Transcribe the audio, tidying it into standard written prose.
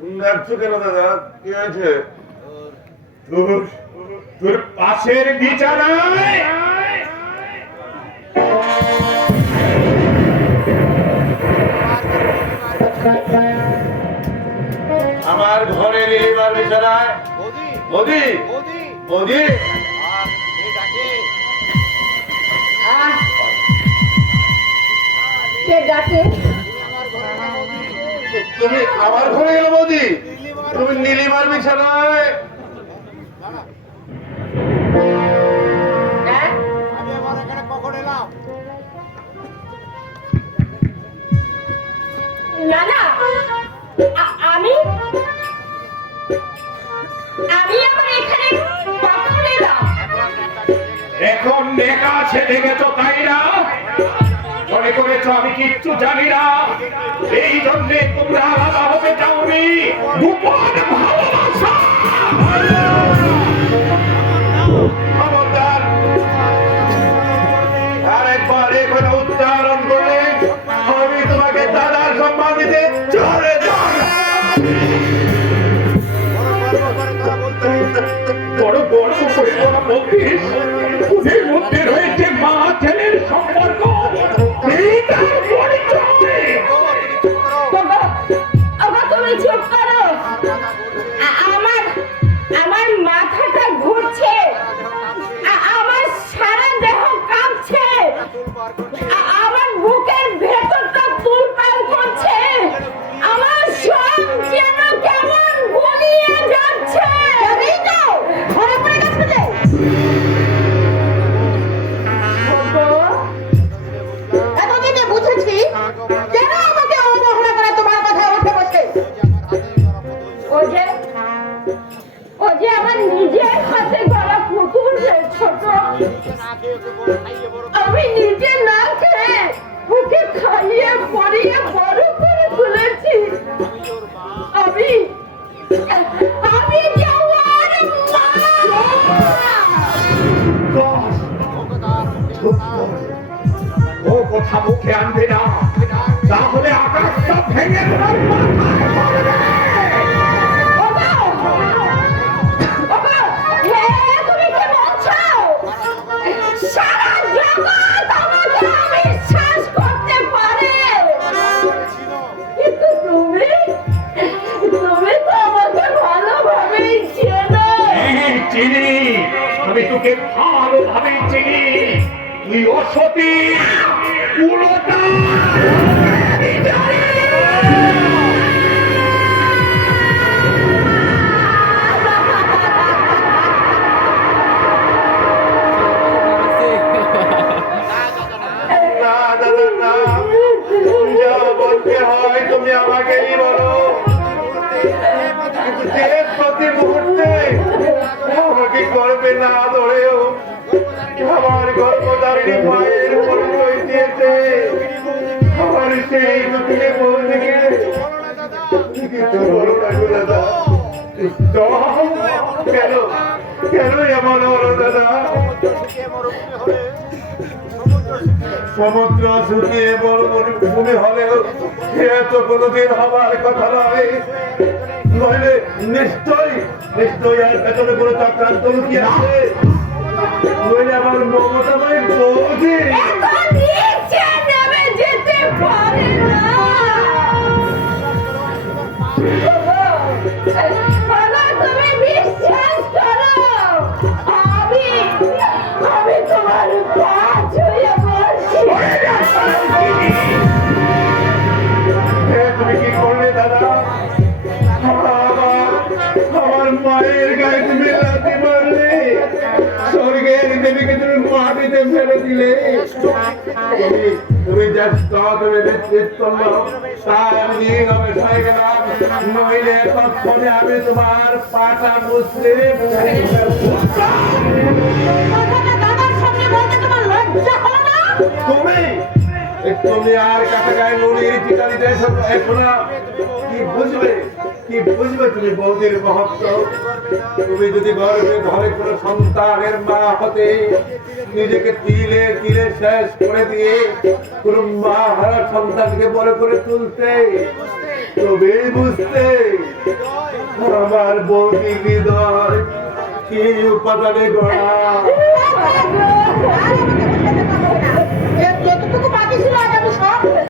ডাকছো কেন দাদা? কি হয়েছে? তোর তোর পাশের বিছানায় আমার ঘরে নিবার বিছানায় মোদি মোদি কে ডাকে? তুমি আমার ঘরে এলো মোদি? তুমি নীলিমার বিছানায়? হ্যাঁ? না না, আমি আমি আমার এখানে কখন এলাম? এখন নেকা ছেড়ে গেছো তাই না? মনে করেছো আমি কিচ্ছু জানি না? এই জন্যে তোমরা আলাদা হতে চাওনি। গোপন ভালোবাসা। খবরদার আরেকবার এখানে উচ্চারণ করলে আমি তোমাকে দাদার সম্মান দিতে চলে যাব। বড় বড় করে ওরা বলছিস ওদের মধ্যে রয়েছে মা ছেলের সম্পর্ক। এইটার পরিচয়। বাবা, বাবা তুমি চুপ করো। আমার আমার মাথাটা ঘুরছে, আমার সারা দেহ কাঁপছে, আমার বুকের ভেতরটা তুলপাল করছে, আমার সব যেন কেমন গুলিয়ে যাচ্ছে। এই তো ঘরে পড়ে গেছে যে। এতদিনে বুঝেছি কেন আমাকে অবহেলা করে তোমার কথা উঠে বসে। ও যে আমার নিজের হাতে গড়া পুতুল রে ছোট। আমি নিজে না খেয়ে ওকে খাইয়ে পরিয়ে বড় করে তুলেছি। আমি আমি জওয়ান মা। ও কথা মুখে আনবে না, তাহলে আকাশটা ভেঙে তোমার মাথায় পড়বে। তুমি কি বলছো? সারা জগৎ আমাকে অবিশ্বাস করতে পারে, কিন্তু তুমি তুমি তো আমাকে ভালোভাবেই চেনো। হ্যাঁ, চিনি, আমি তোকে ভালোভাবে চিনি। তুই অসতী, কুলটা। না দাদা না, যা বলতে হয় তুমি আমাকেই বলো। কিন্তু যে প্রতি মুহূর্তে আমাকে গর্বে না ধরেও আমার গর্ভধারিণী মায়ের পরিচয় দিয়েছে, আমার সেই দুটিকে বলতে গেলে কিছু বলো না গো দাদা। কেন কেন এমন হলো দাদা? সমুদ্র শুকিয়ে বড় মরুভূমি হলেও এ তো কোনোদিন হবার কথা নয়। নইলে নিশ্চয়ই নিশ্চয়ই আর পেছনে কোনো চক্রান্ত লুকিয়ে আছে। নইলে আমার মমতাময় বৌদি এত নিচে নেমে যেতে পারে না। বাবা, তুমি বিশ্বাস করো, আমি আমি তোমার পা ছুঁয়ে বলছি। তুমি কি করলে দাদা? আমার মায়ের গায়ে তুমি লাথি মারলে, স্বর্গের দেবীকে তুমি মাটিতে ফেলে দিলে। তুমি ব্যস্ত, তুমি নেতৃত্ব তাই আমি নীরবে সয়ে গেলাম। নইলে তৎক্ষণে আমি তোমার পাটা মুছলে কথাটা দাদার সামনে বলতে তোমার লজ্জা হলো না? তুমি তুমি আর কাটা গায়ে নুনের চিটা দিতে এসো না। কি বুঝবে কি বুঝবে তুমি বৌদির মহত্ব? তুমি যদি ঘরে কোনো সন্তানের মা হতে নিজেকে তিলে তিলে শেষ করে দিয়ে কোন মা হারা সন্তানকে বড় করে তুলতে, তবেই বুঝতে আমার বৌদি হৃদয় কি উপাদানে গড়া।